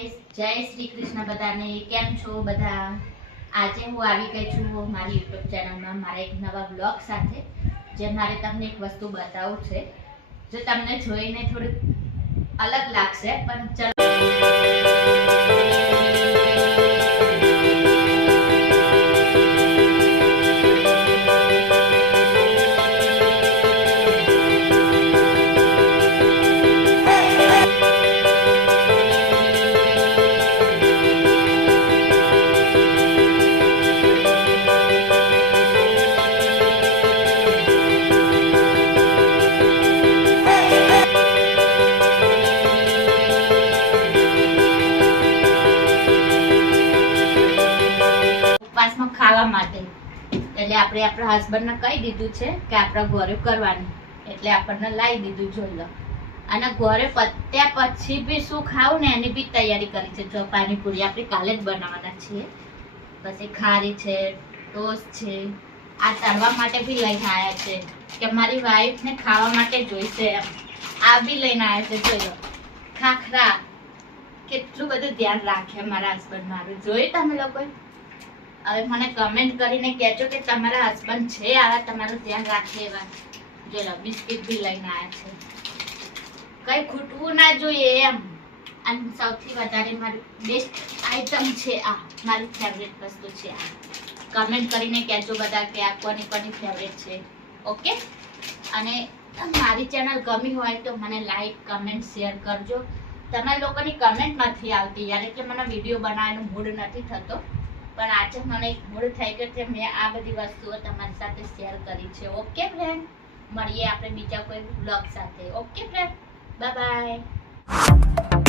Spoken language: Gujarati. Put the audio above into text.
ગાઈસ, જય શ્રી કૃષ્ણ બધાને. કેમ છો બધા? આજે હું આવી ગઈ છું મારી યુટ્યુબ ચેનલમાં મારા એક નવા બ્લોગ સાથે, જે મારે તમને એક વસ્તુ બતાવવું છે. જો તમને જોઈને થોડું અલગ લાગશે, પણ ચલો. ઉપવાસમાં ખાવા માટે એટલે આપણે આપણા હસબન્ડને કહી દીધું છે કે આપણા ઘરે કરવાનું, એટલે આપણને લાવી દીધું. જોઈ લો. અને ઘરે પત્યા પછી બી શું ખાવું ને એની બી તૈયારી કરી છે. જો પાણીપુરી આપણે કાલે જ બનાવવાના છીએ. પછી ખારી છે, ટોસ્ટ છે, આ તળવા માટે બી લઈને આવ્યા છે કે મારી વાઈફને ખાવા માટે જોઈશે એમ. આ બી લઈને આવ્યા છે. જોઈ લો. ખાખરા. કેટલું બધું ધ્યાન રાખે મારા હસબન્ડ મારું. જોયું તમે લોકોએ? હવે મને કમેન્ટ કરીને કહેજો કે તમારા હસબન્ડ છે આવા તમારું ધ્યાન રાખે એવા. જો લો, બિસ્કિટ બી લઈને આવ્યા છે. કઈ ખૂટવું ના જોઈએ એમ. અને સૌથી વધારે મારી બેસ્ટ આઈટમ છે આ. મારી ફેવરેટ વસ્તુ છે આ. કમેન્ટ કરીને કહેજો બધા કે આ કોની કોની ફેવરેટ છે. ઓકે? અને મારી ચેનલ ગમી હોય તો મને લાઈક, કમેન્ટ, શેર કરજો. તમારા લોકોની કમેન્ટ નથી આવતી યાર, એટલે મને વિડીયો બનાવવાનો મૂડ નથી થતો. પણ આજે મને એક મૂડ થઈ ગયો છે, મેં આ બધી વસ્તુઓ તમારી સાથે શેર કરી છે. ઓકે ફ્રેન્ડ, મળીએ આપણે બીજા કોઈ બ્લોગ સાથે. Okay friend, bye bye.